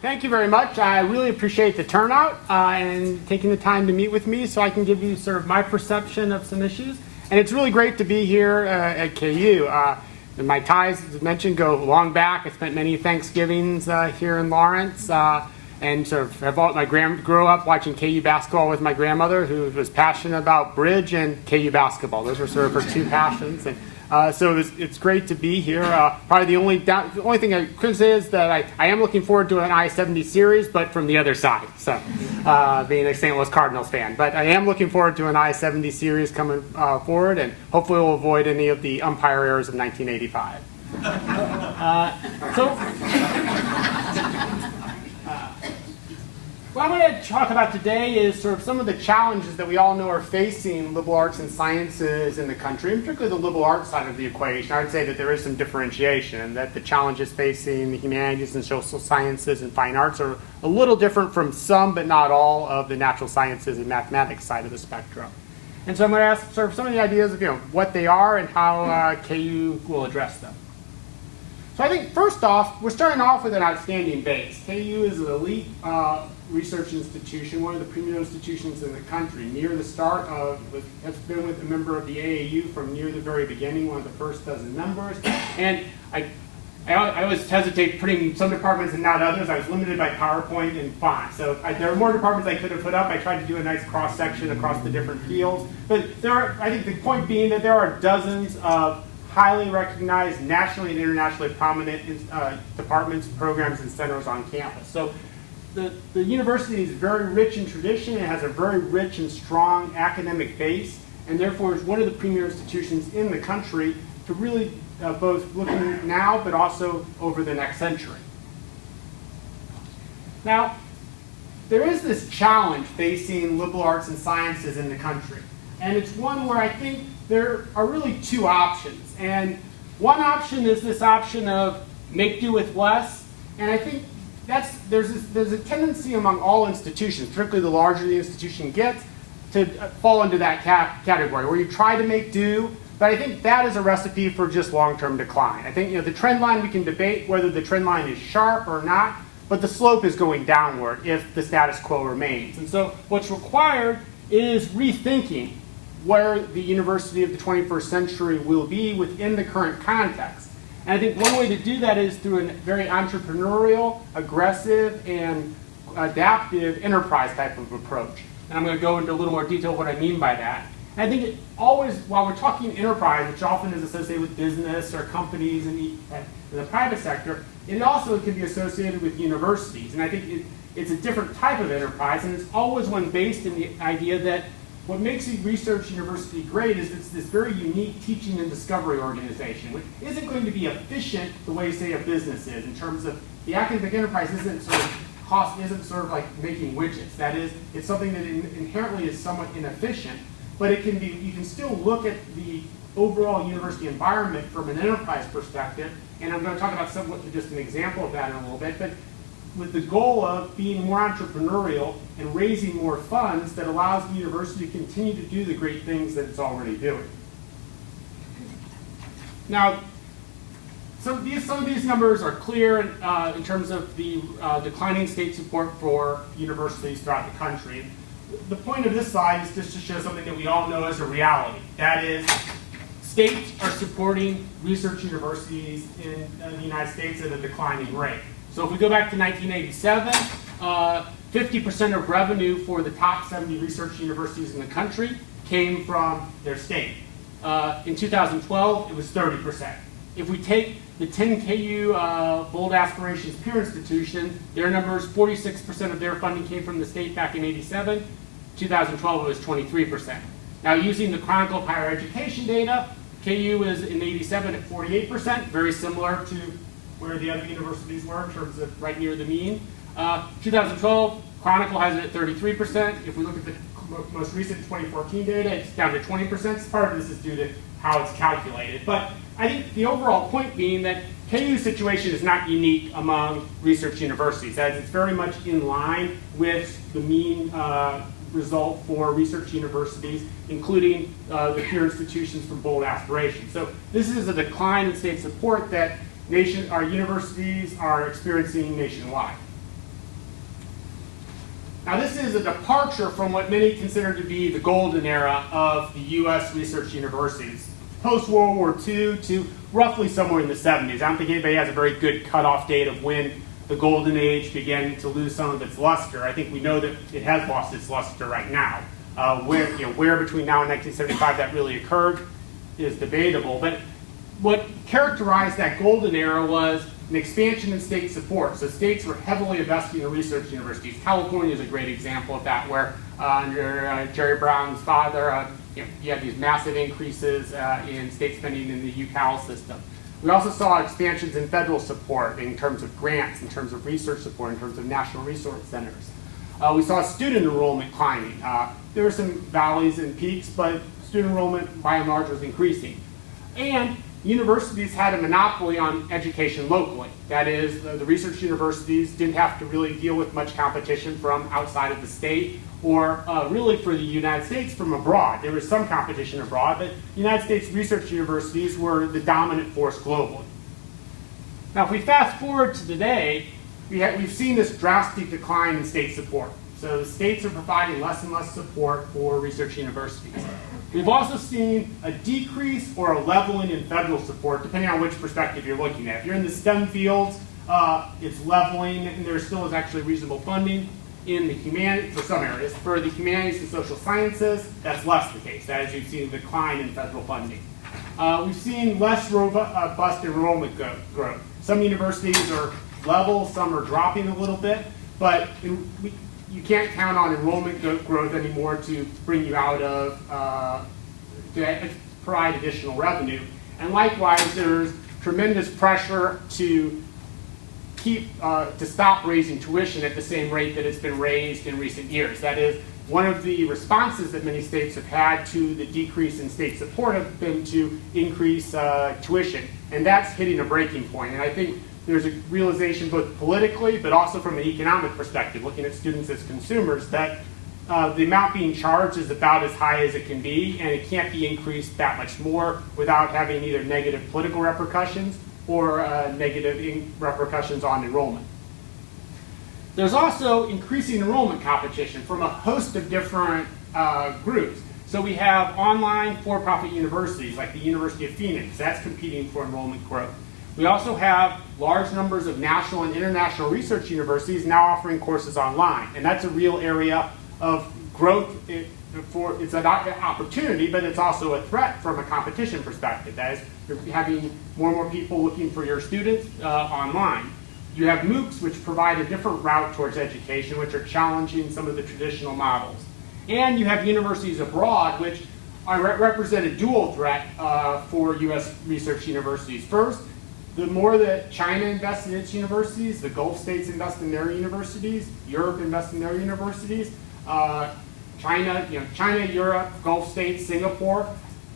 Thank you very much. I really appreciate the turnout and taking the time to meet with me so I can give you sort of my perception of some issues. And it's really great to be here at KU. My ties, as mentioned, go long back. I spent many Thanksgivings here in Lawrence and sort of grew up watching KU basketball with my grandmother, who was passionate about bridge and KU basketball. Those were sort of her two passions. And so it's great to be here. Probably the only thing I could say is that I am looking forward to an I-70 series, but from the other side. So being a St. Louis Cardinals fan, but I am looking forward to an I-70 series coming forward, and hopefully we'll avoid any of the umpire errors of 1985. What I'm going to talk about today is sort of some of the challenges that we all know are facing liberal arts and sciences in the country, and particularly the liberal arts side of the equation. I would say that there is some differentiation, and that the challenges facing the humanities and social sciences and fine arts are a little different from some, but not all, of the natural sciences and mathematics side of the spectrum. And so I'm going to ask sort of some of the ideas of what they are and how KU will address them. So I think first off, we're starting off with an outstanding base. KU is an elite research institution, one of the premier institutions in the country. Near the start of, has been with a member of the AAU from near the very beginning, one of the first dozen members. And I always hesitate putting some departments and not others. I was limited by PowerPoint and font. So there are more departments I could have put up. I tried to do a nice cross-section across the different fields. But I think the point being that there are dozens of highly recognized, nationally and internationally prominent departments, programs, and centers on campus. So the university is very rich in tradition. It has a very rich and strong academic base, and therefore is one of the premier institutions in the country to really both looking now but also over the next century. Now, there is this challenge facing liberal arts and sciences in the country, and it's one where I think there are really two options. And one option is this option of make do with less, and I think there's a tendency among all institutions, particularly the larger the institution gets, to fall into that category where you try to make do, but I think that is a recipe for just long-term decline. I think the trend line, we can debate whether the trend line is sharp or not, but the slope is going downward if the status quo remains. And so what's required is rethinking where the university of the 21st century will be within the current context. And I think one way to do that is through a very entrepreneurial, aggressive, and adaptive enterprise type of approach. And I'm going to go into a little more detail what I mean by that. And I think it always, while we're talking enterprise, which often is associated with business or companies in the private sector, it also can be associated with universities. And I think it's a different type of enterprise, and it's always one based in the idea that what makes a research university great is it's this very unique teaching and discovery organization, which isn't going to be efficient the way, say, a business is, in terms of the academic enterprise isn't sort of like making widgets. That is, it's something that inherently is somewhat inefficient, but it can be, you can still look at the overall university environment from an enterprise perspective, and I'm going to talk about just an example of that in a little bit, but with the goal of being more entrepreneurial and raising more funds that allows the university to continue to do the great things that it's already doing. Now, some of these numbers are clear in terms of the declining state support for universities throughout the country. The point of this slide is just to show something that we all know as a reality. That is, states are supporting research universities in the United States at a declining rate. So if we go back to 1987, 50% of revenue for the top 70 research universities in the country came from their state. In 2012, it was 30%. If we take the 10 KU Bold Aspirations peer institution, their numbers, 46% of their funding came from the state back in 87. 2012, it was 23%. Now, using the Chronicle of Higher Education data, KU is in 87 at 48%, very similar to where the other universities were in terms of right near the mean. 2012, Chronicle has it at 33%. If we look at the most recent 2014 data, it's down to 20%. Part of this is due to how it's calculated. But I think the overall point being that KU's situation is not unique among research universities, as it's very much in line with the mean result for research universities, including the peer institutions from Bold Aspirations. So this is a decline in state support that our universities are experiencing nationwide. Now this is a departure from what many consider to be the golden era of the U.S. research universities, post-World War II to roughly somewhere in the 70s. I don't think anybody has a very good cutoff date of when the golden age began to lose some of its luster. I think we know that it has lost its luster right now. Where between now and 1975 that really occurred is debatable. But what characterized that golden era was an expansion in state support. So states were heavily investing in research universities. California is a great example of that, where under Jerry Brown's father, you had these massive increases in state spending in the UCal system. We also saw expansions in federal support in terms of grants, in terms of research support, in terms of national resource centers. We saw student enrollment climbing. There were some valleys and peaks, but student enrollment by and large was increasing. And universities had a monopoly on education locally. That is, the research universities didn't have to really deal with much competition from outside of the state, or really for the United States from abroad. There was some competition abroad, but United States research universities were the dominant force globally. Now if we fast forward to today, we've seen this drastic decline in state support. So the states are providing less and less support for research universities. We've also seen a decrease or a leveling in federal support, depending on which perspective you're looking at. If you're in the STEM fields, it's leveling, and there still is actually reasonable funding. In the humanities, for some areas, for the humanities and social sciences, that's less the case. That is, you've seen a decline in federal funding. We've seen less robust enrollment growth. Some universities are level, some are dropping a little bit, but you can't count on enrollment growth anymore to bring you out of, to provide additional revenue. And likewise, there's tremendous pressure to stop raising tuition at the same rate that it's been raised in recent years. That is, one of the responses that many states have had to the decrease in state support have been to increase tuition, and that's hitting a breaking point. And I think there's a realization both politically, but also from an economic perspective, looking at students as consumers, that the amount being charged is about as high as it can be, and it can't be increased that much more without having either negative political repercussions or negative repercustions on enrollment. There's also increasing enrollment competition from a host of different groups. So we have online for-profit universities like the University of Phoenix. That's competing for enrollment growth. We also have large numbers of national and international research universities now offering courses online. And that's a real area of growth. It's an opportunity, but it's also a threat from a competition perspective. That is, you're having more and more people looking for your students online. You have MOOCs, which provide a different route towards education, which are challenging some of the traditional models. And you have universities abroad, which represent a dual threat for U.S. research universities. First, the more that China invests in its universities, the Gulf states invest in their universities, Europe invests in their universities, China, Europe, Gulf states, Singapore,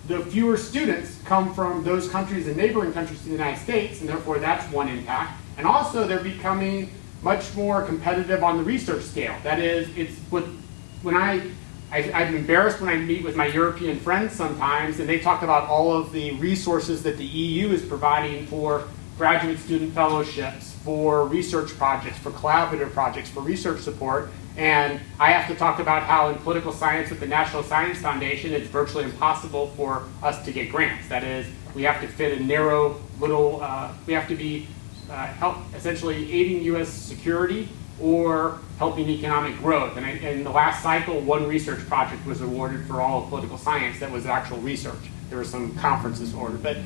the fewer students come from those countries and neighboring countries to the United States, and therefore that's one impact. And also they're becoming much more competitive on the research scale. That is, I'm embarrassed when I meet with my European friends sometimes, and they talk about all of the resources that the EU is providing for graduate student fellowships, for research projects, for collaborative projects, for research support. And I have to talk about how in political science with the National Science Foundation, it's virtually impossible for us to get grants. That is, we have to fit a narrow little, we have to be essentially aiding U.S. security or helping economic growth. And in the last cycle, one research project was awarded for all of political science that was actual research. There were some conferences ordered, but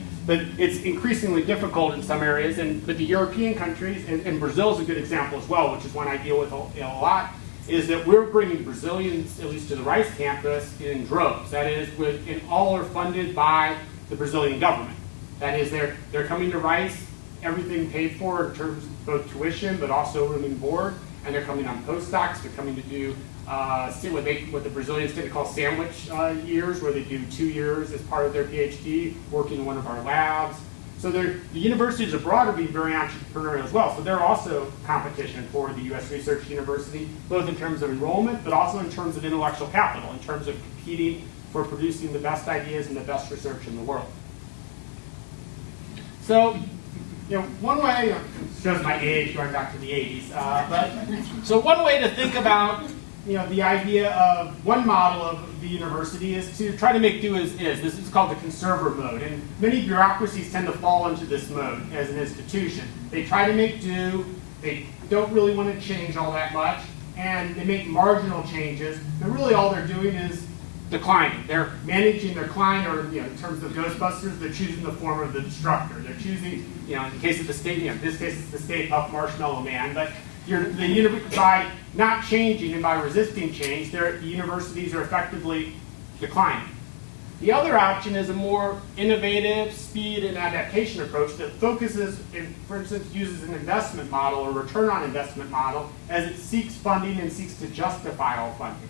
it's increasingly difficult in some areas. But the European countries, and Brazil is a good example as well, which is one I deal with a lot, is that we're bringing Brazilians, at least to the Rice campus, in droves. That is, and all are funded by the Brazilian government. That is, they're coming to Rice, everything paid for in terms of both tuition, but also room and board, and they're coming on postdocs. They're coming to do what the Brazilians tend to call sandwich years, where they do 2 years as part of their PhD, working in one of our labs. So the universities abroad are being very entrepreneurial as well. So they're also competition for the U.S. research university, both in terms of enrollment, but also in terms of intellectual capital, in terms of competing for producing the best ideas and the best research in the world. So, one way, shows my age going back to the 80s, so one way to think about the idea of one model of the university is to try to make do as is. This is called the conserver mode, and many bureaucracies tend to fall into this mode as an institution. They try to make do, they don't really want to change all that much, and they make marginal changes, and really all they're doing is declining. They're managing their decline, or in terms of Ghostbusters, they're choosing the form of the destructor. They're choosing, in the case of the state, in this case it's the State Puft Marshmallow Man, but by not changing and by resisting change, the universities are effectively declining. The other option is a more innovative speed and adaptation approach that focuses, for instance, uses an investment model or return on investment model as it seeks funding and seeks to justify all funding.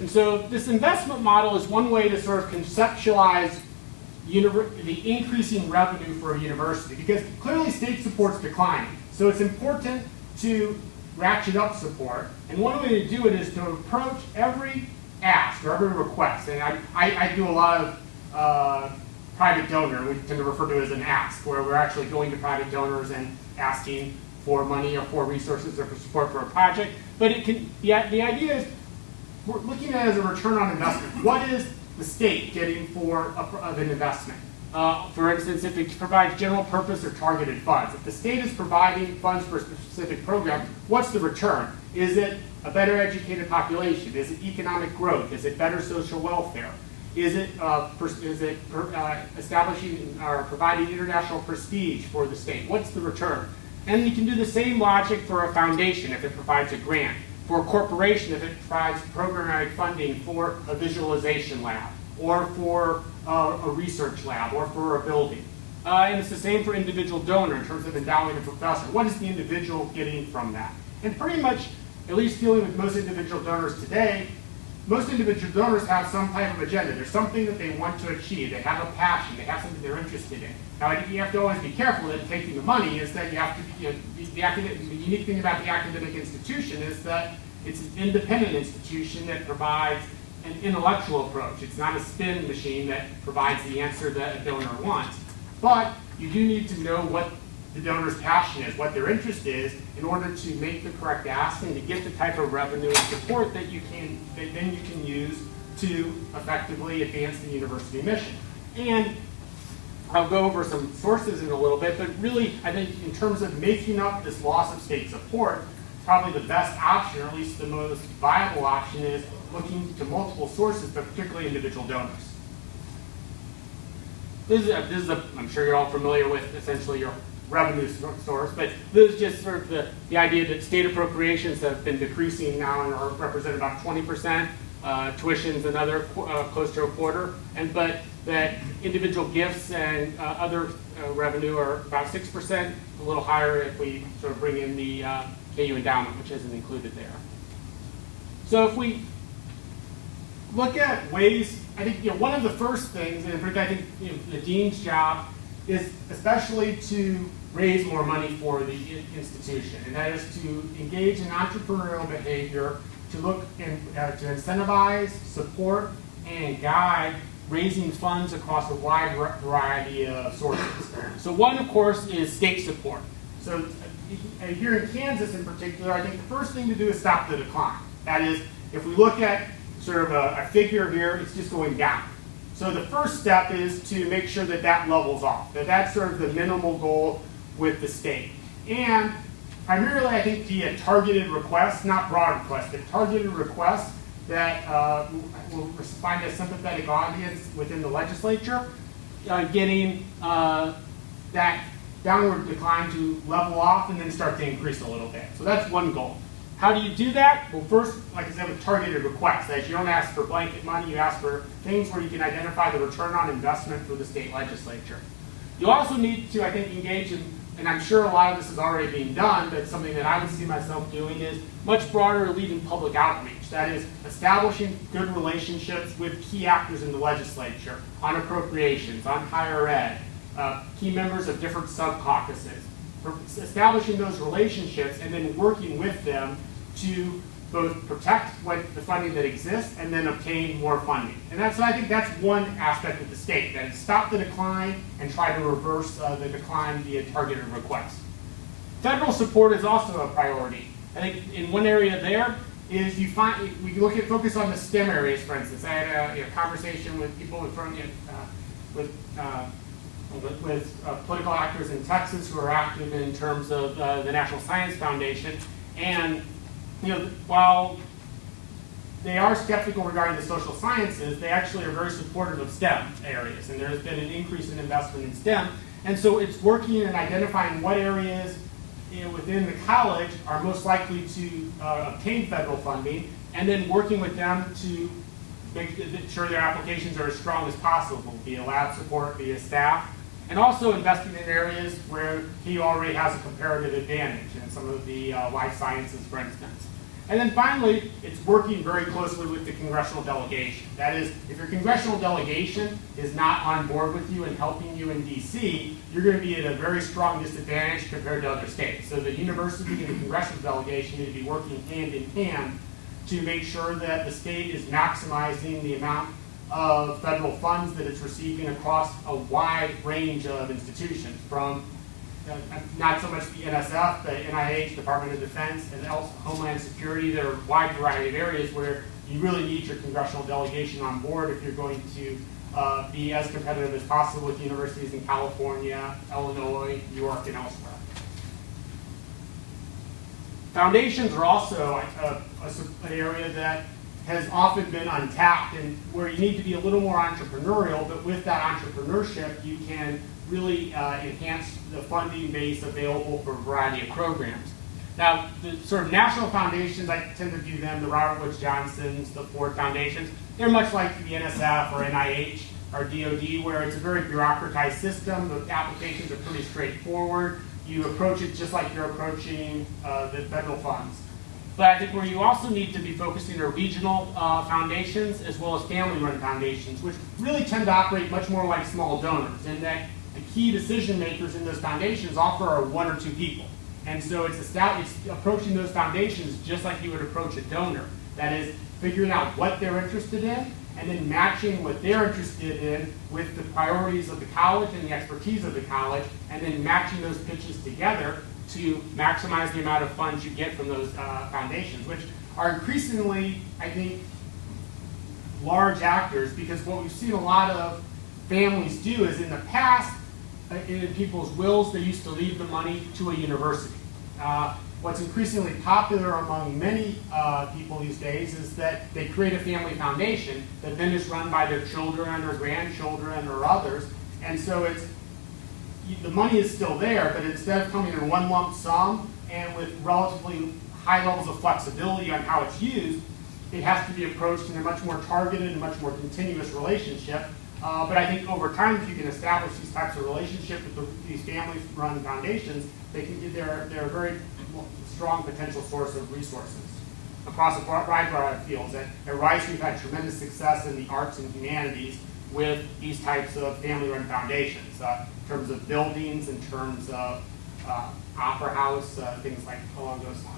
And so this investment model is one way to sort of conceptualize the increasing revenue for a university, because clearly state support's declining. So it's important to ratchet up support, and one way to do it is to approach every ask or every request. And I do a lot of private donor, we tend to refer to it as an ask, where we're actually going to private donors and asking for money or for resources or for support for a project. But the idea is we're looking at it as a return on investment. What is the state getting of an investment? For instance, if it provides general purpose or targeted funds. If the state is providing funds for a specific program, what's the return? Is it a better educated population? Is it economic growth? Is it better social welfare? Is it establishing or providing international prestige for the state? What's the return? And you can do the same logic for a foundation if it provides a grant. For a corporation if it provides programmatic funding for a visualization lab, or for a research lab, or for a building. And it's the same for individual donor in terms of endowing a professor. What is the individual getting from that? And pretty much, at least dealing with most individual donors today, most individual donors have some type of agenda. There's something that they want to achieve. They have a passion. They have something they're interested in. Now, I think you have to always be careful that taking the money is that you have to, the unique thing about the academic institution is that it's an independent institution that provides an intellectual approach. It's not a spin machine that provides the answer that a donor wants. But you do need to know what the donor's passion is, what their interest is, in order to make the correct ask and to get the type of revenue and support that then you can use to effectively advance the university mission. And I'll go over some sources in a little bit, but really, I think in terms of making up this loss of state support, probably the best option, or at least the most viable option, is looking to multiple sources, but particularly individual donors. I'm sure you're all familiar with essentially your revenue source, but this is just sort of the idea that state appropriations have been decreasing now and are represent about 20%, tuition's another close to a quarter, but that individual gifts and other revenue are about 6%, a little higher if we sort of bring in the KU endowment, which isn't included there. So if we look at ways, I think one of the first things, and I think the dean's job is especially to raise more money for the institution, and that is to engage in entrepreneurial behavior, to look and to incentivize, support, and guide raising funds across a wide variety of sources. So one, of course, is state support. So here in Kansas in particular, I think the first thing to do is stop the decline. That is, if we look at sort of a figure here, it's just going down. So the first step is to make sure that that levels off, that that's sort of the minimal goal with the state. And primarily, I think via targeted requests, not broad requests, but targeted requests that will find a sympathetic audience within the legislature, getting that downward decline to level off and then start to increase a little bit. So that's one goal. How do you do that? Well, first, like I said, with targeted requests. That you don't ask for blanket money, you ask for things where you can identify the return on investment for the state legislature. You also need to, I think, engage in, and I'm sure a lot of this is already being done, but something that I would see myself doing is much broader leading public outreach. That is, establishing good relationships with key actors in the legislature, on appropriations, on higher ed, key members of different sub-caucuses. Establishing those relationships and then working with them to both protect the funding that exists and then obtain more funding. And I think that's one aspect of the state, that is stop the decline and try to reverse the decline via targeted requests. Federal support is also a priority. I think in one area there is we focus on the STEM areas, for instance. I had a conversation with people with political actors in Texas who are active in terms of the National Science Foundation, and while they are skeptical regarding the social sciences, they actually are very supportive of STEM areas, and there has been an increase in investment in STEM. And so it's working and identifying what areas within the college are most likely to obtain federal funding, and then working with them to make sure their applications are as strong as possible, via lab support, via staff, and also investing in areas where he already has a comparative advantage in some of the life sciences, for instance. And then finally, it's working very closely with the congressional delegation. That is, if your congressional delegation is not on board with you and helping you in DC, you're going to be at a very strong disadvantage compared to other states. So the university and the congressional delegation need to be working hand in hand to make sure that the state is maximizing the amount of federal funds that it's receiving across a wide range of institutions, from not so much the NSF, the NIH, Department of Defense, and also Homeland Security. There are a wide variety of areas where you really need your congressional delegation on board if you're going to be as competitive as possible with universities in California, Illinois, New York, and elsewhere. Foundations are also an area that has often been untapped, and where you need to be a little more entrepreneurial, but with that entrepreneurship, you can really enhance the funding base available for a variety of programs. Now, the sort of national foundations, I tend to view them, the Robert Woods Johnsons, the Ford Foundations, they're much like the NSF or NIH or DoD, where it's a very bureaucratized system. The applications are pretty straightforward. You approach it just like you're approaching the federal funds. But I think where you also need to be focusing are regional foundations as well as family-run foundations, which really tend to operate much more like small donors, in that the key decision makers in those foundations often are one or two people. And so it's approaching those foundations just like you would approach a donor. That is, figuring out what they're interested in, and then matching what they're interested in with the priorities of the college and the expertise of the college, and then matching those pitches together to maximize the amount of funds you get from those foundations, which are increasingly, I think, large actors, because what we've seen a lot of families do is in the past, in people's wills, they used to leave the money to a university. What's increasingly popular among many people these days is that they create a family foundation that then is run by their children or grandchildren or others, and so the money is still there, but instead of coming in one lump sum and with relatively high levels of flexibility on how it's used, it has to be approached in a much more targeted and much more continuous relationship. But I think over time, if you can establish these types of relationships with these family-run foundations, they're a very strong potential source of resources across a wide variety of fields. At Rice, we've had tremendous success in the arts and humanities with these types of family-run foundations, in terms of buildings, in terms of opera house, things like along those lines.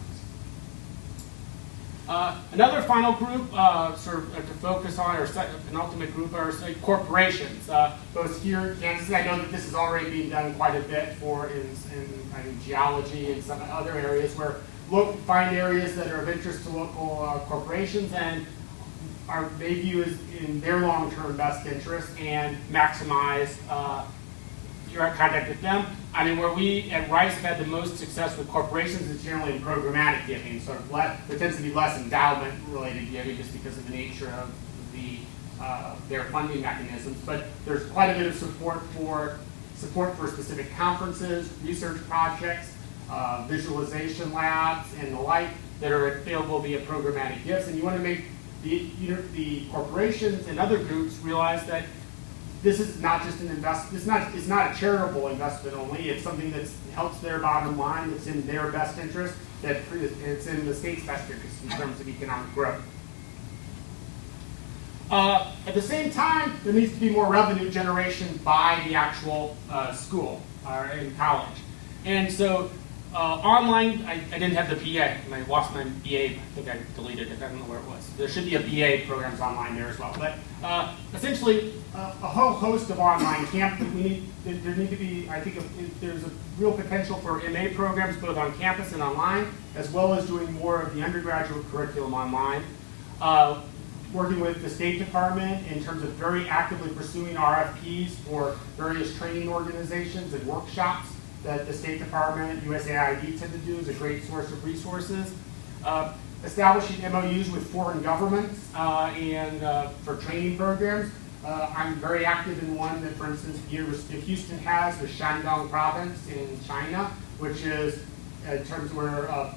Another final group to focus on, or penultimate group, are corporations. Both here in Kansas, I know that this is already being done quite a bit in geology and some other areas where find areas that are of interest to local corporations and they view as in their long-term best interest and maximize direct contact with them. I mean, where we at Rice have had the most success with corporations is generally in programmatic giving, sort of there tends to be less endowment-related giving just because of the nature of their funding mechanisms. But there's quite a bit of support for specific conferences, research projects, visualization labs, and the like that are available via programmatic gifts. And you want to make the corporations and other groups realize that this is not just an investment. It's not a charitable investment only. It's something that helps their bottom line. That's in their best interest. That it's in the state's best interest in terms of economic growth. At the same time, there needs to be more revenue generation by the actual school or in college. And so online, I didn't have the BA. I lost my BA. I think I deleted it. I don't know where it was. There should be a BA programs online there as well. But essentially, a whole host of online campuses. There need to be, I think, there's a real potential for MA programs both on campus and online, as well as doing more of the undergraduate curriculum online. Working with the State Department in terms of very actively pursuing RFPs for various training organizations and workshops that the State Department, USAID tend to do is a great source of resources. Establishing MOUs with foreign governments and for training programs. I'm very active in one that, for instance, the University of Houston has with Shandong Province in China, which is in terms where a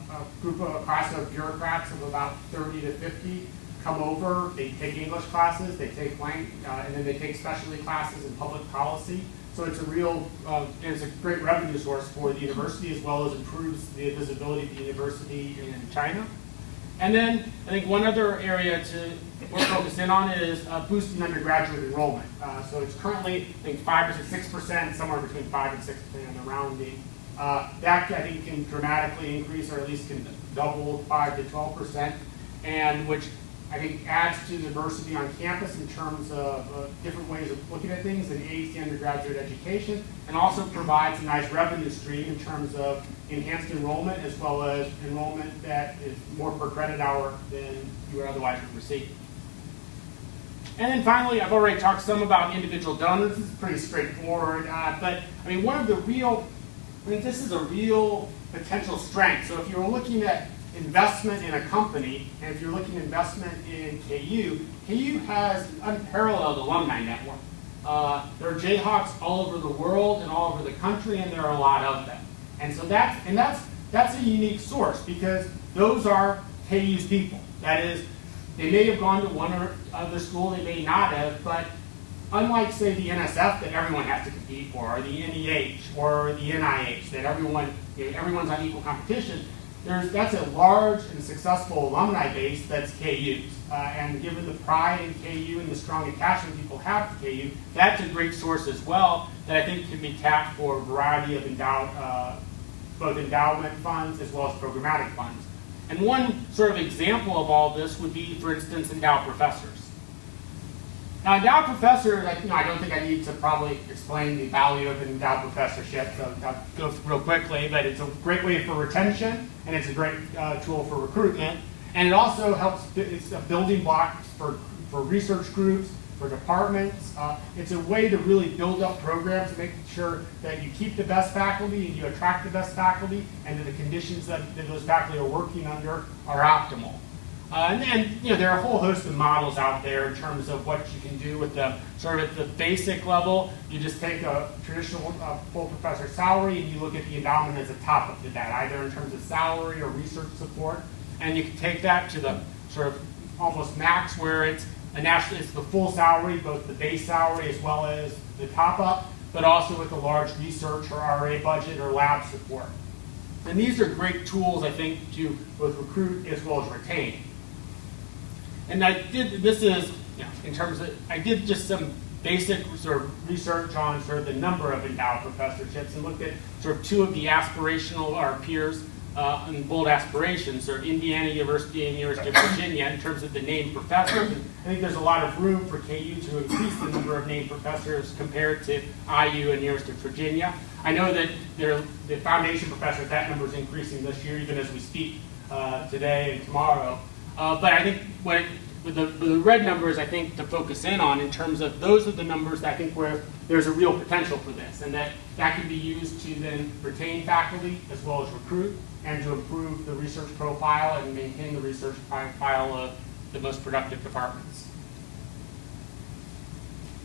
class of bureaucrats of about 30 to 50 come over. They take English classes, they take and then they take specialty classes in public policy. So it's a real, it's a great revenue source for the university, as well as improves the visibility of the university in China. And then I think one other area we're focused in on is boosting undergraduate enrollment. So it's currently, I think, 5 to 6%, somewhere between 5 and 6% on the rounding. That I think can dramatically increase, or at least can double 5 to 12%, and which I think adds to diversity on campus in terms of different ways of looking at things and aids the undergraduate education, and also provides a nice revenue stream in terms of enhanced enrollment, as well as enrollment that is more per credit hour than you would otherwise receive. And then finally, I've already talked some about individual donors. This is pretty straightforward, but I mean, this is a real potential strength. So if you're looking at investment in a company, and if you're looking at investment in KU, KU has an unparalleled alumni network. There are Jayhawks all over the world and all over the country, and there are a lot of them. And so that's a unique source, because those are KU's people. That is, they may have gone to one or other school, they may not have, but unlike, say, the NSF that everyone has to compete for, or the NEH, or the NIH, that everyone's on equal competition, that's a large and successful alumni base that's KU's. And given the pride in KU and the strong attachment people have to KU, that's a great source as well that I think can be tapped for a variety of both endowment funds as well as programmatic funds. And one sort of example of all this would be, for instance, endowed professors. Now, endowed professors, I don't think I need to probably explain the value of an endowed professorship, so I'll go real quickly, but it's a great way for retention, and it's a great tool for recruitment. And it also helps, it's a building block for research groups, for departments. It's a way to really build up programs, making sure that you keep the best faculty and you attract the best faculty, and that the conditions that those faculty are working under are optimal. And then, there are a whole host of models out there in terms of what you can do with them. Sort of at the basic level, you just take a traditional full professor salary and you look at the endowment as a top of that, either in terms of salary or research support. And you can take that to the sort of almost max, where it's the full salary, both the base salary as well as the top up, but also with a large research or RA budget or lab support. And these are great tools, I think, to both recruit as well as retain. And I did just some basic sort of research on sort of the number of endowed professorships, and looked at sort of two of the aspirational, our peers in bold aspirations, so Indiana University and University of Virginia, in terms of the named professors. And I think there's a lot of room for KU to increase the number of named professors compared to IU and University of Virginia. I know that the foundation professors, that number is increasing this year, even as we speak today and tomorrow. But I think with the red numbers, I think to focus in on, in terms of those are the numbers that I think where there's a real potential for this, and that can be used to then retain faculty as well as recruit, and to improve the research profile and maintain the research profile of the most productive departments.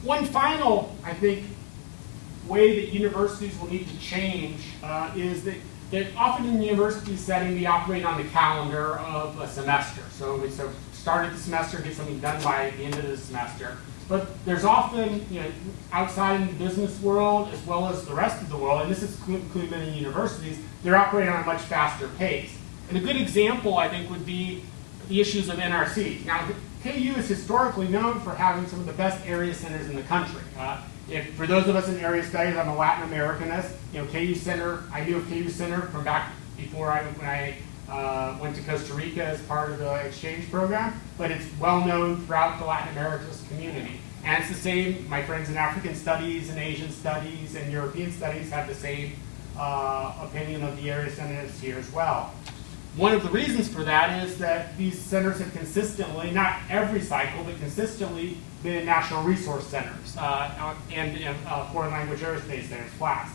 One final, I think, way that universities will need to change is that often in the university setting, we operate on the calendar of a semester. So we start at the semester, get something done by the end of the semester. But there's often, outside in the business world as well as the rest of the world, and this is including many universities, they're operating on a much faster pace. And a good example, I think, would be the issues of NRCs. Now, KU is historically known for having some of the best area centers in the country. For those of us in area studies, I'm a Latin Americanist. KU Center, I knew of KU Center from back before when I went to Costa Rica as part of the exchange program, but it's well known throughout the Latin America's community. And it's the same, my friends in African studies and Asian studies and European studies have the same opinion of the area centers here as well. One of the reasons for that is that these centers have consistently, not every cycle, but consistently been national resource centers and foreign language aerospace centers, CLAS.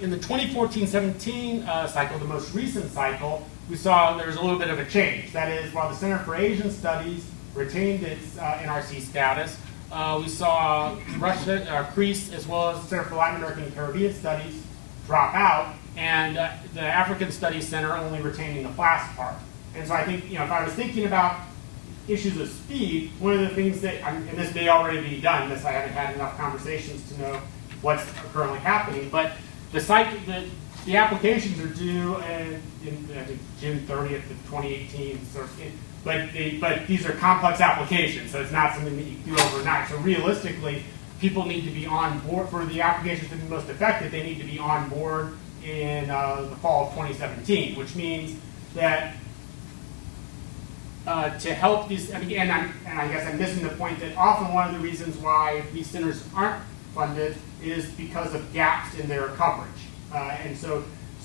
In the 2014-17 cycle, the most recent cycle, we saw there was a little bit of a change. That is, while the Center for Asian Studies retained its NRC status, we saw Russia, CREASE, as well as the Center for Latin American and Caribbean Studies drop out, and the African Studies Center only retaining the CLAS part. And so I think, if I was thinking about issues of speed, one of the things that, and this may already be done, I haven't had enough conversations to know what's currently happening, but the applications are due in I think June 30th of 2018. But these are complex applications, so it's not something that you do overnight. So realistically, people need to be on board for the applications to be most effective. They need to be on board in the fall of 2017, which means that to help these, and I guess I'm missing the point that often one of the reasons why these centers aren't funded is because of gaps in their coverage. And so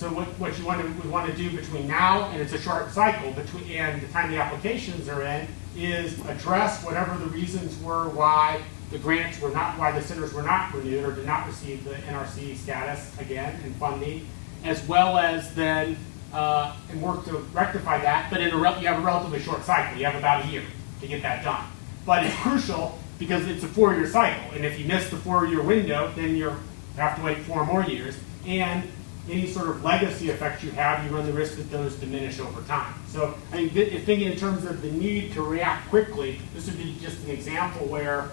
what you would want to do between now, and it's a short cycle, and the time the applications are in, is address whatever the reasons were why the grants were not, why the centers were not renewed or did not receive the NRC status again and funding, as well as then and work to rectify that. But you have a relatively short cycle. You have about a year to get that done. But it's crucial because it's a 4-year cycle, and if you miss the 4-year window, then you have to wait 4 more years. And any sort of legacy effects you have, you run the risk that those diminish over time. So I think thinking in terms of the need to react quickly, this would be just an example where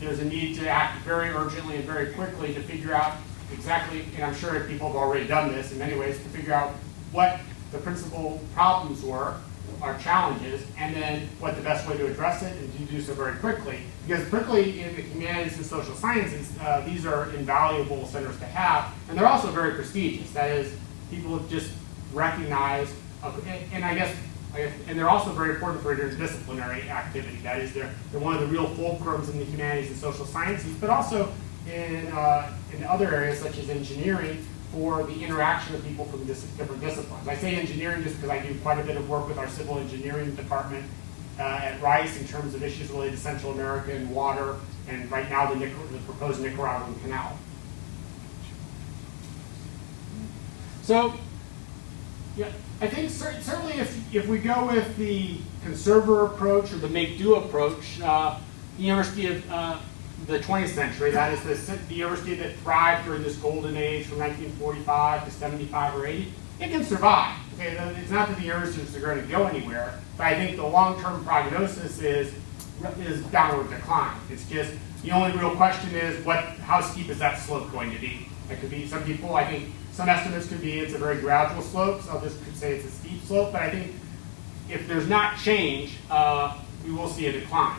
there's a need to act very urgently and very quickly to figure out exactly, and I'm sure people have already done this in many ways, to figure out what the principal problems were, our challenges, and then what the best way to address it, and to do so very quickly. Because particularly in the humanities and social sciences, these are invaluable centers to have, and they're also very prestigious. That is, people just recognize, and and they're also very important for interdisciplinary activity. That is, they're one of the real fulcrums in the humanities and social sciences, but also in other areas such as engineering, for the interaction of people from different disciplines. I say engineering just because I do quite a bit of work with our civil engineering department at Rice in terms of issues related to Central America and water, and right now the proposed Nicaraguan canal. So, yeah, I think certainly if we go with the conserver approach or the make-do approach, the University of the 20th century, that is the university that thrived during this golden age from 1945 to 75 or 80, it can survive. Okay, it's not that the universities are going to go anywhere, but I think the long-term prognosis is downward decline. It's just, the only real question is how steep is that slope going to be? It could be, some people, I think, some estimates could be it's a very gradual slope, so others could say it's a steep slope, but I think if there's not change, we will see a decline.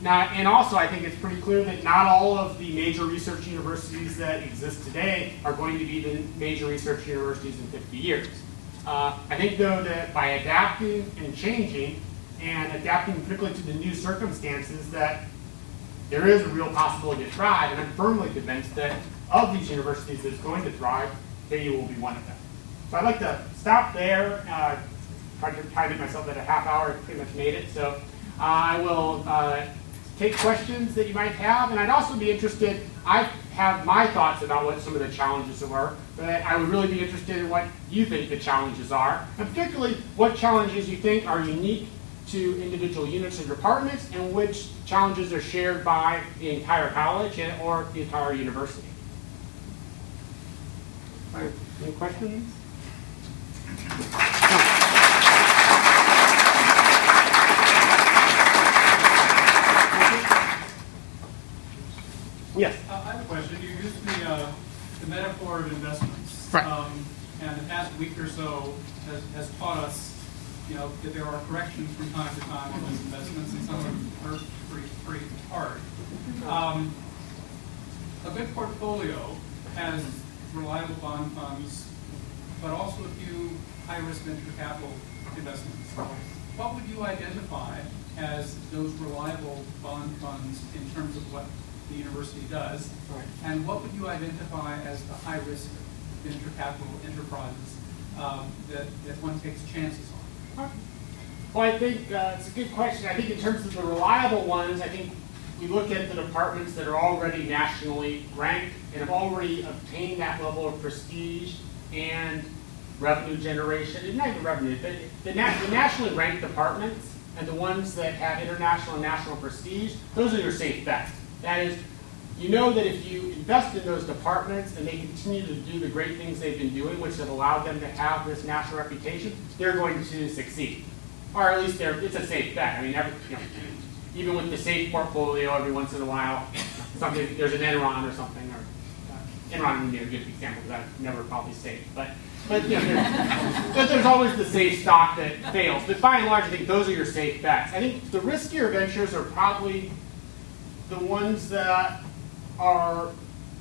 Now, and also I think it's pretty clear that not all of the major research universities that exist today are going to be the major research universities in 50 years. I think, though, that by adapting and changing, and adapting particularly to the new circumstances, that there is a real possibility to thrive, and I'm firmly convinced that of these universities that's going to thrive, KU will be one of them. So I'd like to stop there. Tried to time it myself at a half hour, pretty much made it. So I will take questions that you might have, and I'd also be interested, I have my thoughts about what some of the challenges are, but I would really be interested in what you think the challenges are, and particularly what challenges you think are unique to individual units and departments, and which challenges are shared by the entire college or the entire university. All right, any questions? Yes. I have a question. You used the metaphor of investments. Right. And the past week or so has taught us, that there are corrections from time to time on those investments, and some are pretty hard. A good portfolio has reliable bond funds, but also a few high-risk venture capital investments. What would you identify as those reliable bond funds in terms of what the university does? Right. And what would you identify as the high-risk venture capital enterprises that one takes chances on? Well, I think it's a good question. I think in terms of the reliable ones, I think we look at the departments that are already nationally ranked and have already obtained that level of prestige and revenue generation, not even revenue, the nationally ranked departments and the ones that have international and national prestige, those are your safe bets. That is, you know that if you invest in those departments and they continue to do the great things they've been doing, which have allowed them to have this national reputation, they're going to succeed. Or at least it's a safe bet. I mean, even with the safe portfolio, every once in a while, there's an Enron or something, or Enron would be a good example because that's never probably safe. But there's always the safe stock that fails. But by and large, I think those are your safe bets. I think the riskier ventures are probably the ones that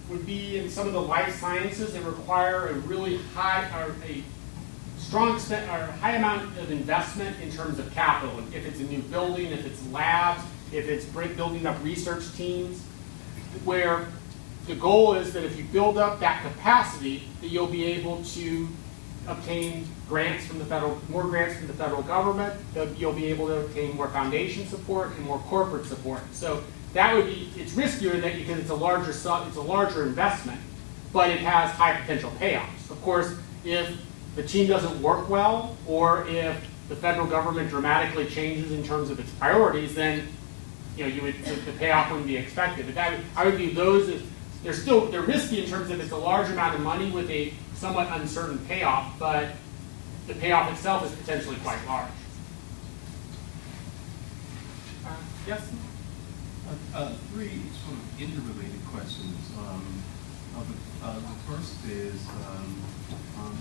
would be in some of the life sciences that require a really high or a strong or high amount of investment in terms of capital. If it's a new building, if it's labs, if it's building up research teams, where the goal is that if you build up that capacity, that you'll be able to obtain grants from more grants from the federal government, that you'll be able to obtain more foundation support and more corporate support. So that would be, it's riskier that because it's a larger investment, but it has high potential payoffs. Of course, if the team doesn't work well, or if the federal government dramatically changes in terms of its priorities, then the payoff wouldn't be expected. But I would view those as they're risky in terms of it's a large amount of money with a somewhat uncertain payoff, but the payoff itself is potentially quite large. Yes? Three sort of interrelated questions. The first is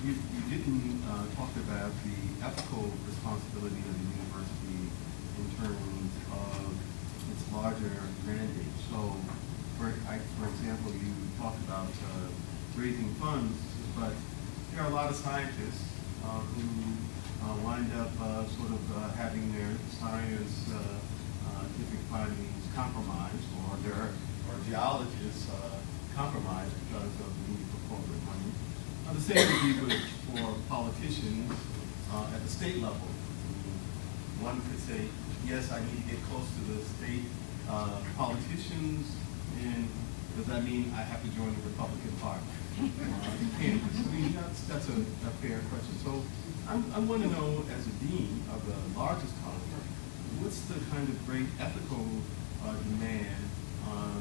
you didn't talk about the ethical responsibility of the university in terms of its larger mandate. So, for example, you talked about raising funds, but there are a lot of scientists who wind up having their scientific findings compromised, or geologists compromised because of the need for corporate money. The same would be for politicians at the state level. One could say, yes, I need to get close to the state politicians, and does that mean I have to join the Republican Party in Kansas? I mean, that's a fair question. So I want to know, as a dean of the largest college, what's the kind of great ethical demand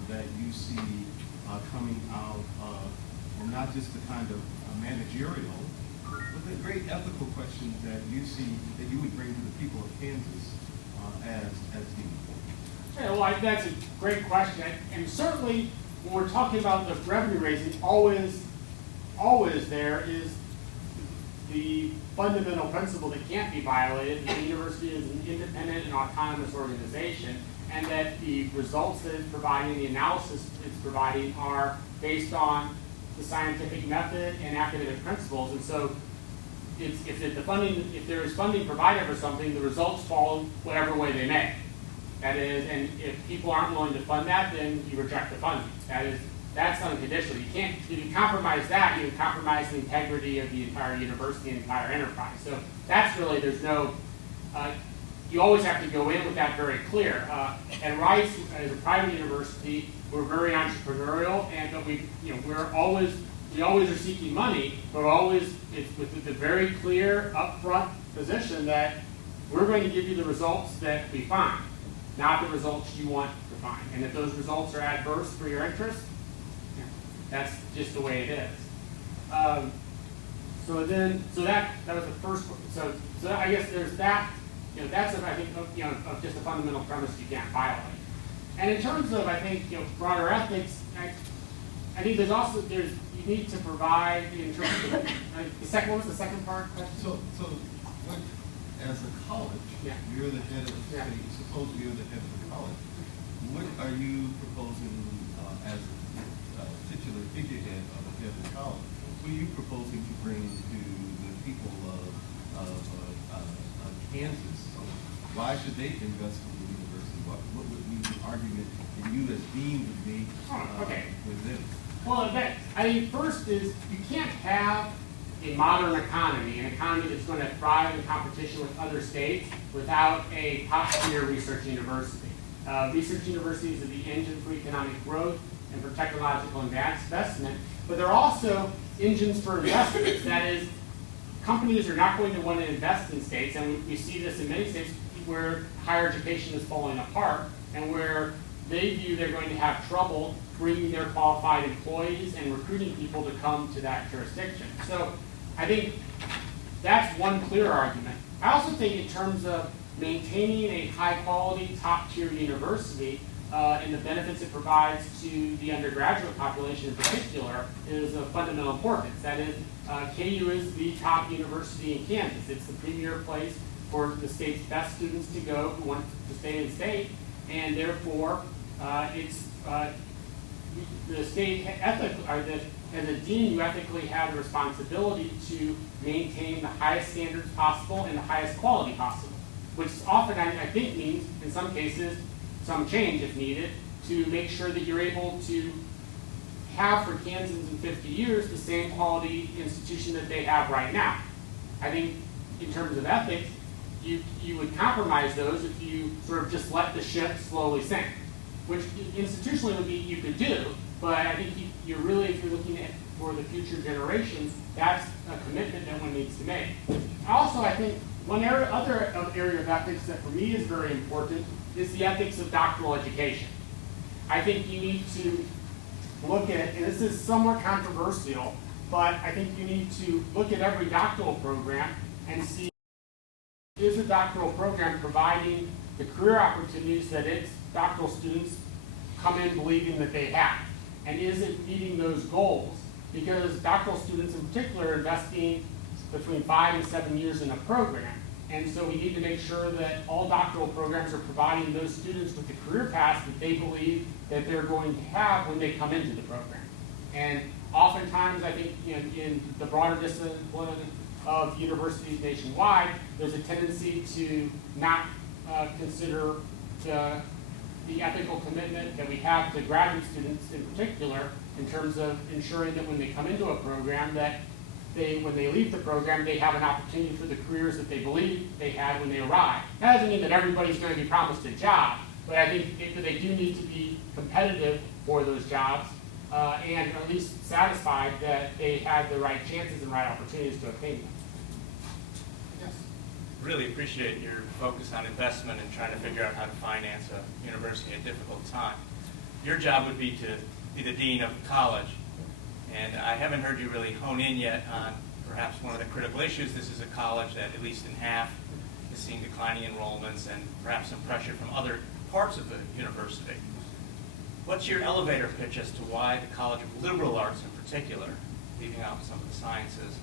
that you see coming out of, and not just the kind of managerial, but the great ethical questions that you see that you would bring to the people of Kansas as dean? Yeah, well, that's a great question, and certainly when we're talking about the revenue raising, always there is the fundamental principle that can't be violated, that the university is an independent and autonomous organization, and that the results that it's providing, the analysis it's providing, are based on the scientific method and academic principles. And so if there is funding provided for something, the results follow whatever way they may. That is, and if people aren't willing to fund that, then you reject the funding. That's unconditional. If you compromise that, you compromise the integrity of the entire university and entire enterprise. So that's really, you always have to go in with that very clear. At Rice, as a private university, we're very entrepreneurial, but we always are seeking money, but it's with the very clear upfront position that we're going to give you the results that we find, not the results you want to find. And if those results are adverse for your interest, that's just the way it is. So that was the first. So I guess there's that. That's I think of just a fundamental premise you can't violate. And in terms of broader ethics, I think you need to provide in terms of what was the second part? So what, as a college, you're the head of the state. Suppose you're the head of the college. What are you proposing as a titular figurehead of the head of the college? are you proposing to bring to the people of Kansas? So why should they invest in the university? What would be the argument that you as dean would make with them? Well, I think first is you can't have a modern economy, an economy that's going to thrive in competition with other states without a top-tier research university. Research universities are the engine for economic growth and for technological investment, but they're also engines for investments. That is, companies are not going to want to invest in states, and we see this in many states where higher education is falling apart and where they view they're going to have trouble bringing their qualified employees and recruiting people to come to that jurisdiction. So I think that's one clear argument. I also think in terms of maintaining a high-quality, top-tier university and the benefits it provides to the undergraduate population in particular is of fundamental importance. That is, KU is the top university in Kansas. It's the premier place for the state's best students to go who want to stay in state, and therefore the state as a dean, you ethically have the responsibility to maintain the highest standards possible and the highest quality possible, which often I think means, in some cases, some change if needed, to make sure that you're able to have for Kansans in 50 years the same quality institution that they have right now. I think in terms of ethics, you would compromise those if you sort of just let the ship slowly sink, which institutionally would be you could do, but I think you're really, if you're looking at for the future generations, that's a commitment that one needs to make. Also, I think one other area of ethics that for me is very important is the ethics of doctoral education. I think you need to look at, and this is somewhat controversial, but I think you need to look at every doctoral program and see, is the doctoral program providing the career opportunities that its doctoral students come in believing that they have? And is it meeting those goals? Because doctoral students in particular are investing between 5 and 7 years in a program. And so we need to make sure that all doctoral programs are providing those students with the career paths that they believe that they're going to have when they come into the program. And oftentimes, I think in the broader discipline of universities nationwide, there's a tendency to not consider the ethical commitment that we have to graduate students in particular in terms of ensuring that when they come into a program that when they leave the program, they have an opportunity for the careers that they believe they had when they arrived. That doesn't mean that everybody's going to be promised a job, but I think they do need to be competitive for those jobs and at least satisfied that they had the right chances and right opportunities to obtain them. Yes? Really appreciate your focus on investment and trying to figure out how to finance a university at a difficult time. Your job would be to be the dean of the college. And I haven't heard you really hone in yet on perhaps one of the critical issues. This is a college that, at least in half, is seeing declining enrollments and perhaps some pressure from other parts of the university. What's your elevator pitch as to why the College of Liberal Arts in particular, leaving out some of the sciences,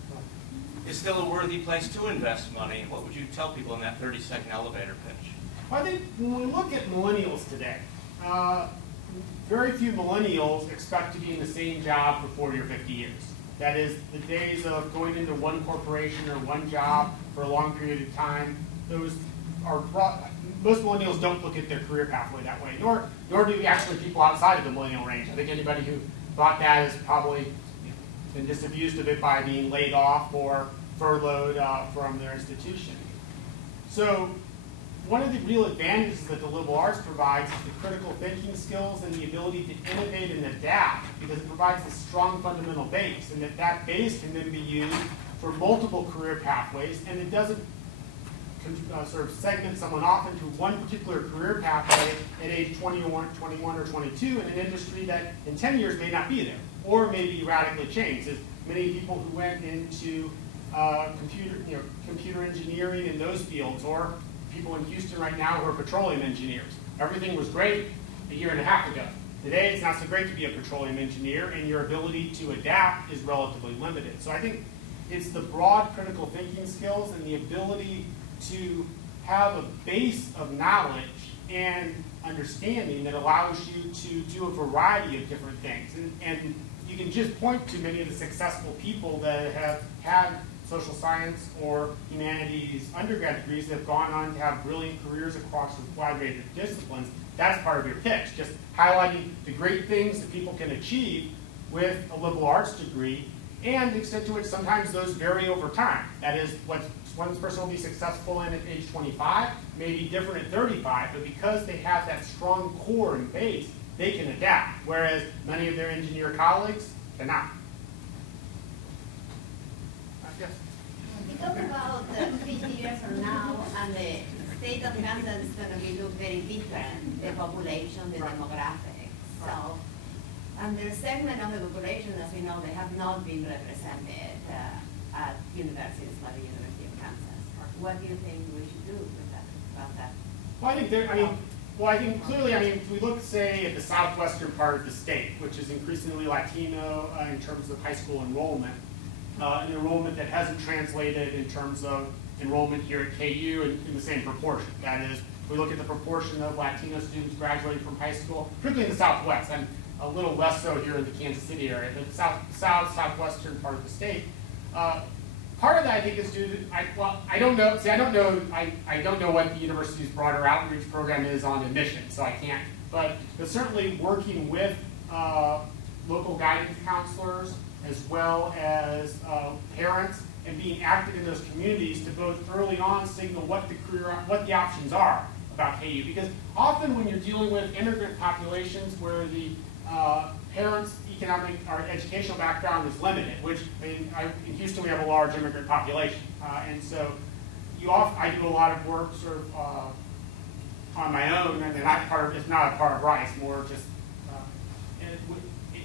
is still a worthy place to invest money? And what would you tell people in that 30-second elevator pitch? Well, I think when we look at millennials today, very few millennials expect to be in the same job for 40 or 50 years. That is, the days of going into one corporation or one job for a long period of time, those are most millennials don't look at their career pathway that way, nor do actually people outside of the millennial range. I think anybody who thought that has probably been disabused of it by being laid off or furloughed from their institution. So one of the real advantages that the liberal arts provides is the critical thinking skills and the ability to innovate and adapt, because it provides a strong fundamental base, and that base can then be used for multiple career pathways, and it doesn't sort of segment someone off into one particular career pathway at age 21 or 22 in an industry that in 10 years may not be there, or may be radically changed. As many people who went into computer engineering in those fields, or people in Houston right now who are petroleum engineers. Everything was great a year and a half ago. Today, it's not so great to be a petroleum engineer, and your ability to adapt is relatively limited. So I think it's the broad critical thinking skills and the ability to have a base of knowledge and understanding that allows you to do a variety of different things. And you can just point to many of the successful people that have had social science or humanities undergrad degrees that have gone on to have brilliant careers across a wide range of disciplines. That's part of your pitch, just highlighting the great things that people can achieve with a liberal arts degree, and the extent to which sometimes those vary over time. That is, what one person will be successful in at age 25 may be different at 35, but because they have that strong core and base, they can adapt, whereas many of their engineer colleagues cannot. Yes? We talk about 50 years from now, and the state of Kansas is going to look very different, the population, the demographics. So, and the segment of the population, as we know, they have not been represented at universities like the University of Kansas. What do you think we should do with that, about that? Well, I think clearly, if we look, say, at the southwestern part of the state, which is increasingly Latino in terms of high school enrollment, an enrollment that hasn't translated in terms of enrollment here at KU in the same proportion. That is, we look at the proportion of Latino students graduating from high school, particularly in the Southwest, and a little less so here in the Kansas City area, but the southwestern part of the state. Part of that, I think, is due to, I don't know. See, I don't know what the university's broader outreach program is on admission, so I can't. But certainly working with local guidance counselors as well as parents, and being active in those communities to both early on signal what the options are about KU. Because often when you're dealing with immigrant populations where the parents' economic or educational background is limited, which in Houston we have a large immigrant population, and so I do a lot of work sort of on my own, and it's not a part of Rice, more just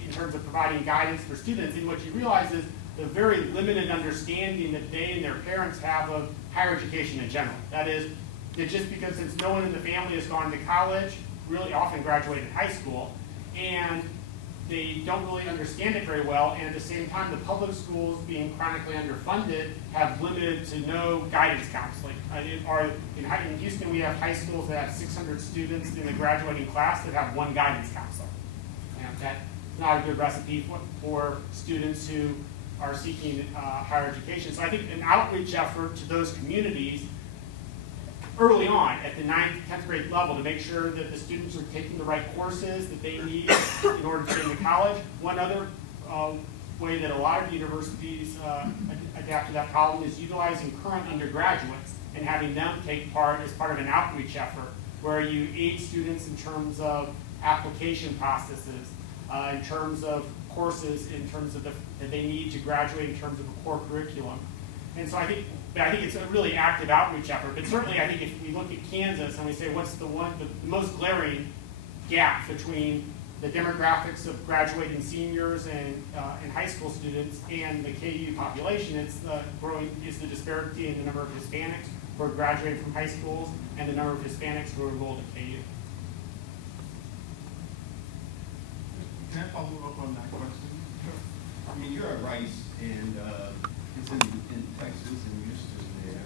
in terms of providing guidance for students. And what you realize is the very limited understanding that they and their parents have of higher education in general. That is, that just because since no one in the family has gone to college, really often graduated high school, and they don't really understand it very well, and at the same time the public schools, being chronically underfunded, have limited to no guidance counseling. In Houston we have high schools that have 600 students in the graduating class that have one guidance counselor. And that's not a good recipe for students who are seeking higher education. So I think an outreach effort to those communities early on at the 9th, 10th grade level to make sure that the students are taking the right courses that they need in order to get into college. One other way that a lot of universities adapt to that problem is utilizing current undergraduates and having them take part as part of an outreach effort where you aid students in terms of application processes, in terms of courses, in terms of that they need to graduate in terms of a core curriculum. And so I think it's a really active outreach effort. But certainly I think if we look at Kansas and we say what's the most glaring gap between the demographics of graduating seniors and high school students and the KU population, it's the disparity in the number of Hispanics who are graduating from high schools and the number of Hispanics who are enrolled at KU. Can I follow up on that question? I mean, you're at Rice, and it's in Texas, and you're still there.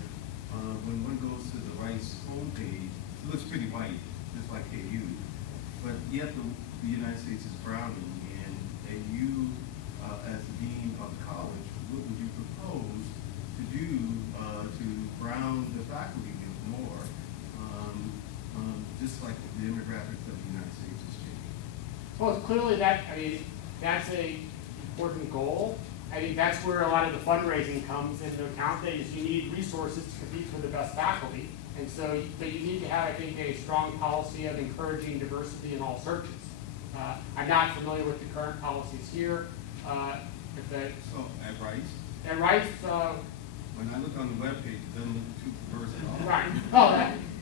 When one goes to the Rice homepage, it looks pretty white, just like KU. But yet the United States is browning, and you, as the dean of the college, what would you propose to do to brown the faculty more, just like the demographics of the United States is changing? Well, clearly that's a important goal. I think that's where a lot of the fundraising comes into account. That is, you need resources to compete for the best faculty, and so you need to have, I think, a strong policy of encouraging diversity in all searches. I'm not familiar with the current policies here. So at Rice? At Rice, when I look on the webpage, it doesn't look too diverse at all.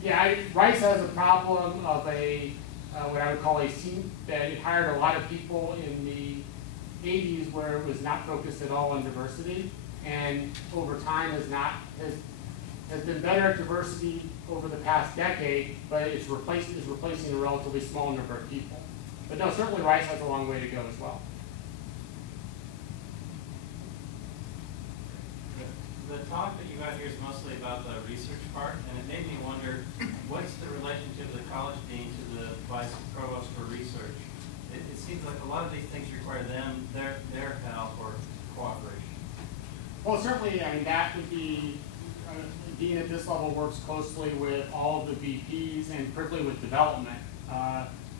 right. Rice has a problem of what I would call a scene that it hired a lot of people in the 80s where it was not focused at all on diversity, and over time has been better at diversity over the past decade, but is replacing a relatively small number of people. But no, certainly Rice has a long way to go as well. The talk that you got here is mostly about the research part, and it made me wonder, what's the relationship of the college dean to the vice provost for research? it seems like a lot of these things require their help or cooperation. Well, certainly, I mean, that would be, Dean at this level works closely with all of the VPs and particularly with development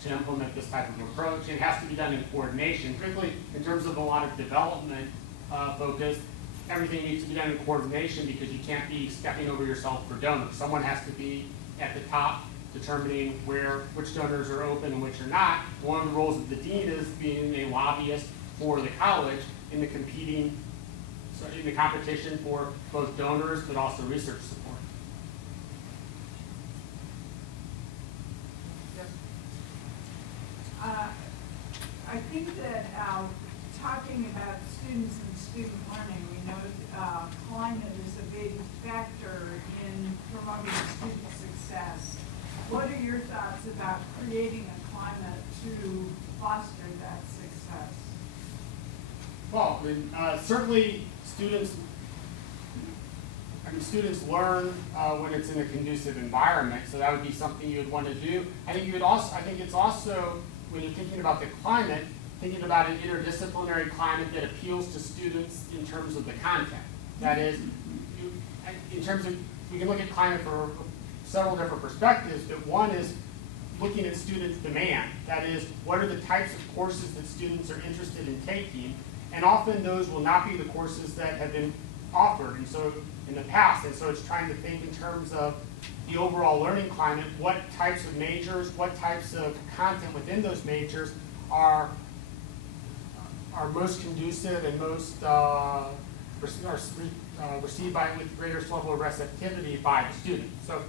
to implement this type of approach. It has to be done in coordination, particularly in terms of a lot of development focus. Everything needs to be done in coordination because you can't be stepping over yourself for donors. Someone has to be at the top determining which donors are open and which are not. One of the roles of the dean is being a lobbyist for the college in the competition for both donors but also research support. I think that talking about students and student learning, we know climate is a big factor in promoting student success. What are your thoughts about creating a climate to foster that success? Well, certainly students learn when it's in a conducive environment, so that would be something you would want to do. I think it's also, when you're thinking about the climate, thinking about an interdisciplinary climate that appeals to students in terms of the content. That is, in terms of, we can look at climate for several different perspectives, but one is looking at students' demand. That is, what are the types of courses that students are interested in taking? And often those will not be the courses that have been offered in the past. And so it's trying to think in terms of the overall learning climate, what types of majors, what types of content within those majors are most conducive and most received with greatest level of receptivity by the student. So,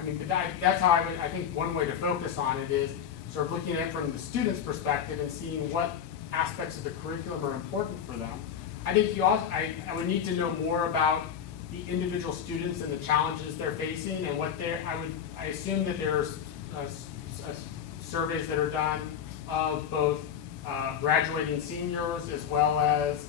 I mean, that's how I think one way to focus on it is sort of looking at it from the student's perspective and seeing what aspects of the curriculum are important for them. I think I would need to know more about the individual students and the challenges they're facing and what I assume that there's surveys that are done of both graduating seniors as well as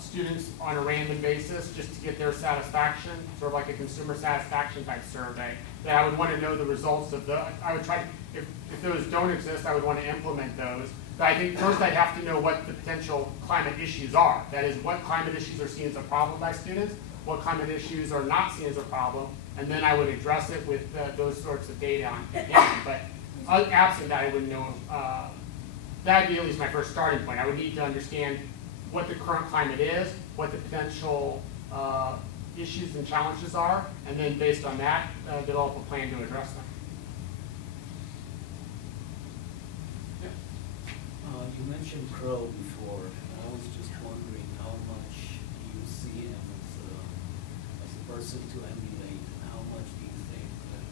students on a random basis just to get their satisfaction, sort of like a consumer satisfaction type survey. That I would want to know the results of I would try, if those don't exist, I would want to implement those. But I think first I'd have to know what the potential climate issues are. That is, what climate issues are seen as a problem by students, what climate issues are not seen as a problem, and then I would address it with those sorts of data on hand. But absent that, I wouldn't know. That would be at least my first starting point. I would need to understand what the current climate is, what the potential issues and challenges are, and then based on that, develop a plan to address them. You mentioned Crow before, and I was just wondering how much you see him as a person to emulate, and how much do you think that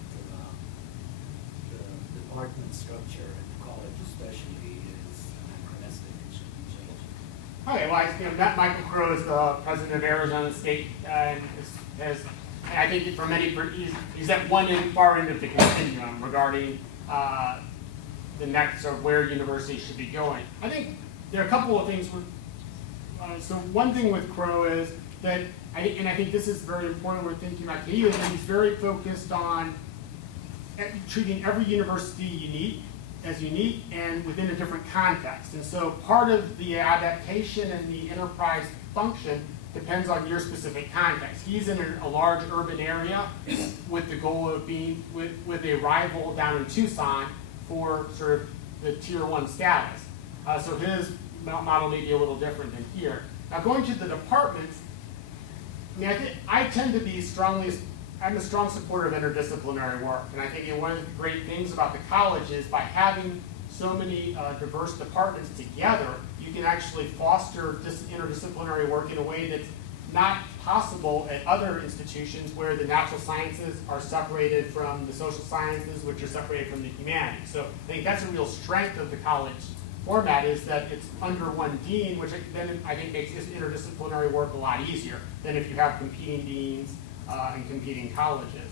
the department structure at the college especially is anachronistic and should be changed? Okay, well, I met Michael Crow as the president of Arizona State, and I think he's at one far end of the continuum regarding the next of where universities should be going. I think there are a couple of things. So one thing with Crow is that, and I think this is very important when we're thinking about KU, is that he's very focused on treating every university unique and within a different context. And so part of the adaptation and the enterprise function depends on your specific context. He's in a large urban area with the goal of being with a rival down in Tucson for sort of the tier 1 status. So his model may be a little different than here. Now going to the departments, I mean, I tend to be I'm a strong supporter of interdisciplinary work. And I think one of the great things about the college is by having so many diverse departments together, you can actually foster this interdisciplinary work in a way that's not possible at other institutions where the natural sciences are separated from the social sciences, which are separated from the humanities. So I think that's a real strength of the college format, is that it's under one dean, which then I think makes this interdisciplinary work a lot easier than if you have competing deans and competing colleges.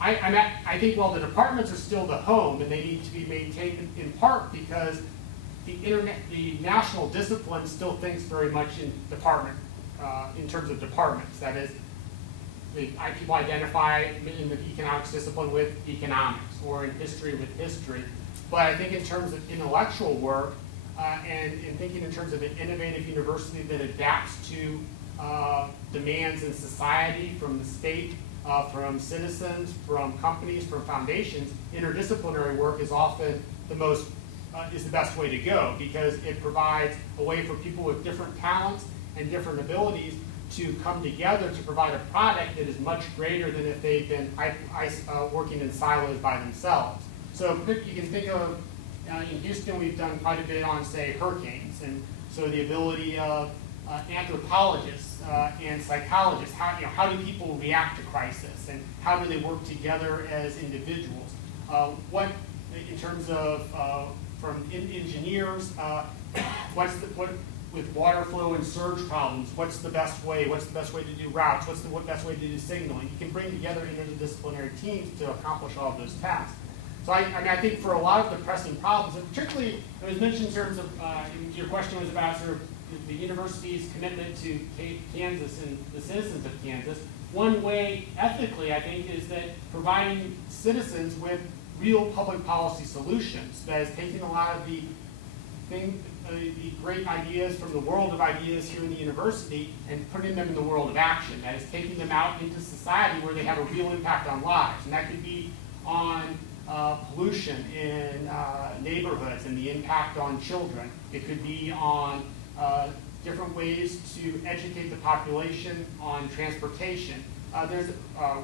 I think while the departments are still the home and they need to be maintained in part because the national discipline still thinks very much in terms of departments. That is, people identify in the economics discipline with economics or in history with history. But I think in terms of intellectual work, and thinking in terms of an innovative university that adapts to demands in society from the state, from citizens, from companies, from foundations, interdisciplinary work is often is the best way to go, because it provides a way for people with different talents and different abilities to come together to provide a product that is much greater than if they've been working in silos by themselves. So you can think of, in Houston, we've done quite a bit on, say, hurricanes, and so the ability of anthropologists and psychologists, how do people react to crisis, and how do they work together as individuals? What, in terms of from engineers, with water flow and surge problems, what's the best way? What's the best way to do routes? What's the best way to do signaling? You can bring together interdisciplinary teams to accomplish all of those tasks. So I think for a lot of the pressing problems, and particularly, it was mentioned in terms of, your question was about sort of the university's commitment to Kansas and the citizens of Kansas. One way, ethically, I think, is that providing citizens with real public policy solutions. That is taking a lot of the great ideas from the world of ideas here in the university and putting them in the world of action. That is taking them out into society where they have a real impact on lives. And that could be on pollution in neighborhoods and the impact on children. It could be on different ways to educate the population on transportation.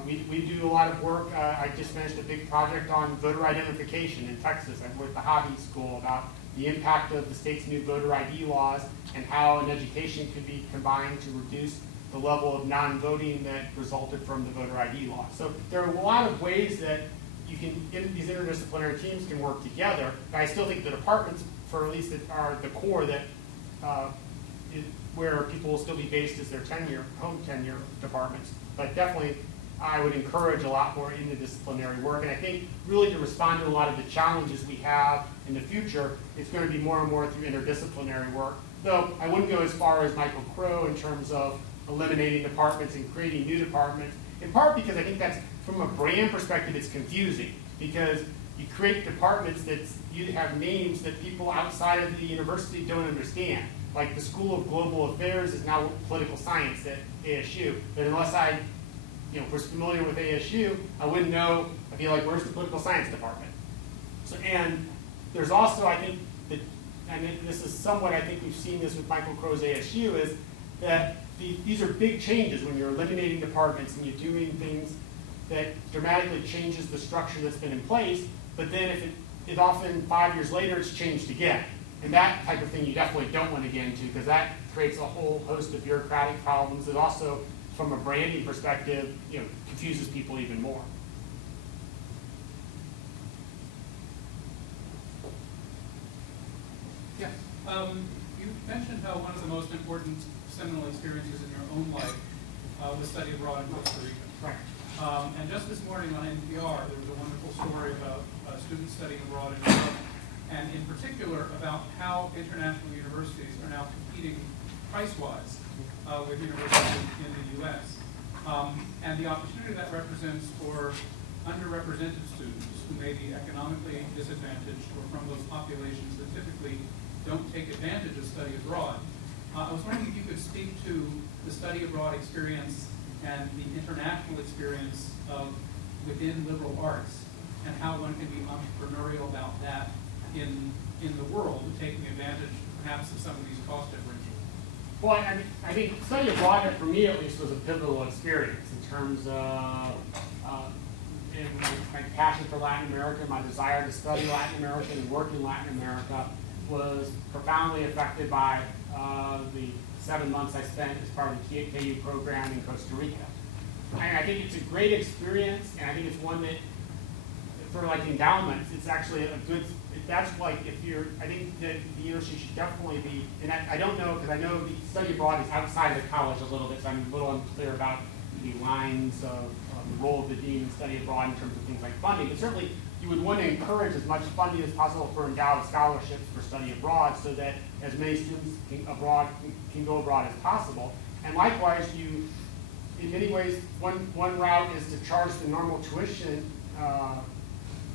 We do a lot of work. I just finished a big project on voter identification in Texas. I'm with the Hobby School about the impact of the state's new voter ID laws and how an education could be combined to reduce the level of non-voting that resulted from the voter ID law. So there are a lot of ways that these interdisciplinary teams can work together. But I still think the departments, for at least are the core that where people will still be based as their home tenure departments. But definitely, I would encourage a lot more interdisciplinary work. And I think really to respond to a lot of the challenges we have in the future, it's going to be more and more through interdisciplinary work. Though I wouldn't go as far as Michael Crow in terms of eliminating departments and creating new departments, in part because I think that's, from a brand perspective, it's confusing. Because you create departments that you have names that people outside of the university don't understand. Like the School of Global Affairs is now political science at ASU. But unless I was familiar with ASU, I wouldn't know. I'd be like, where's the political science department? So, and there's also, I think, and this is somewhat, I think we've seen this with Michael Crow's ASU, is that these are big changes when you're eliminating departments and you're doing things that dramatically changes the structure that's been in place, but then if it often 5 years later, it's changed again. And that type of thing you definitely don't want to get into, because that creates a whole host of bureaucratic problems. It also, from a branding perspective, confuses people even more. Yes. You mentioned how one of the most important seminal experiences in your own life was study abroad in Costa Rica. Right. And just this morning on NPR, there was a wonderful story about students studying abroad in Europe, and in particular about how international universities are now competing price-wise with universities in the U.S. And the opportunity that represents for underrepresented students who may be economically disadvantaged or from those populations that typically don't take advantage of study abroad. I was wondering if you could speak to the study abroad experience and the international experience of within liberal arts, and how one can be entrepreneurial about that in the world, taking advantage perhaps of some of these cost differentials. Well, I think study abroad, for me at least, was a pivotal experience in terms of my passion for Latin America, my desire to study Latin America and work in Latin America was profoundly affected by the 7 months I spent as part of the KU program in Costa Rica. And I think it's a great experience, and I think it's one that, for like endowments, it's actually a good, that's like if you're, I think that the university should definitely be, and I don't know, because I know the study abroad is outside of the college a little bit, so I'm a little unclear about the lines of the role of the dean in study abroad in terms of things like funding, but certainly you would want to encourage as much funding as possible for endowed scholarships for study abroad so that as many students can go abroad as possible. And likewise, you, in many ways, one route is to charge the normal tuition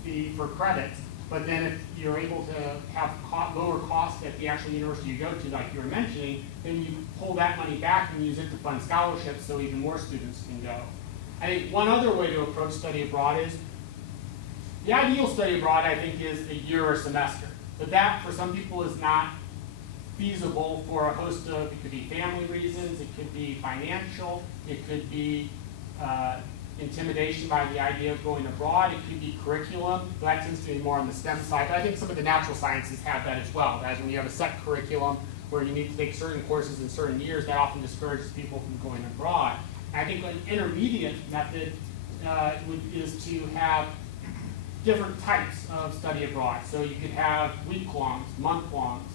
fee for credits, But then if you're able to have lower costs at the actual university you go to, like you were mentioning, then you pull that money back and use it to fund scholarships so even more students can go. I think one other way to approach study abroad is, the ideal study abroad, I think, is a year or semester. But that, for some people, is not feasible for a host of, it could be family reasons, it could be financial, it could be intimidation by the idea of going abroad, it could be curriculum. That tends to be more on the STEM side, but I think some of the natural sciences have that as well. As when you have a set curriculum where you need to take certain courses in certain years, that often discourages people from going abroad. I think an intermediate method is to have different types of study abroad. So you could have week-longs, month-longs,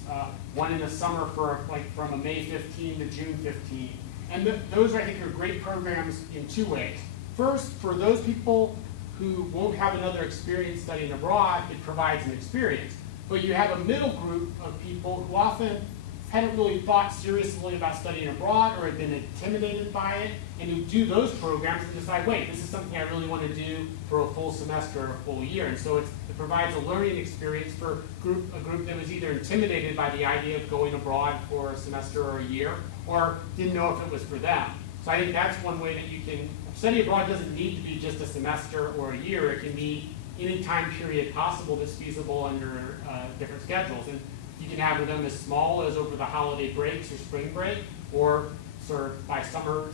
one in the summer for like from a May 15 to June 15. And those I think are great programs in two ways. First, for those people who won't have another experience studying abroad, it provides an experience. But you have a middle group of people who often hadn't really thought seriously about studying abroad or had been intimidated by it, and who do those programs and decide, wait, this is something I really want to do for a full semester or a full year. And so it provides a learning experience for a group that was either intimidated by the idea of going abroad for a semester or a year, or didn't know if it was for them. So I think that's one way that you can, study abroad doesn't need to be just a semester or a year. It can be any time period possible that's feasible under different schedules. And you can have them as small as over the holiday breaks or spring break, or sort of by summer,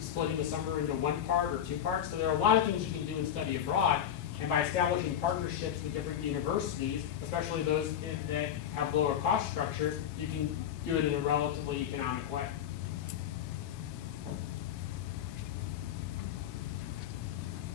splitting the summer into one part or two parts. So there are a lot of things you can do in study abroad, and by establishing partnerships with different universities, especially those that have lower cost structures, you can do it in a relatively economic way.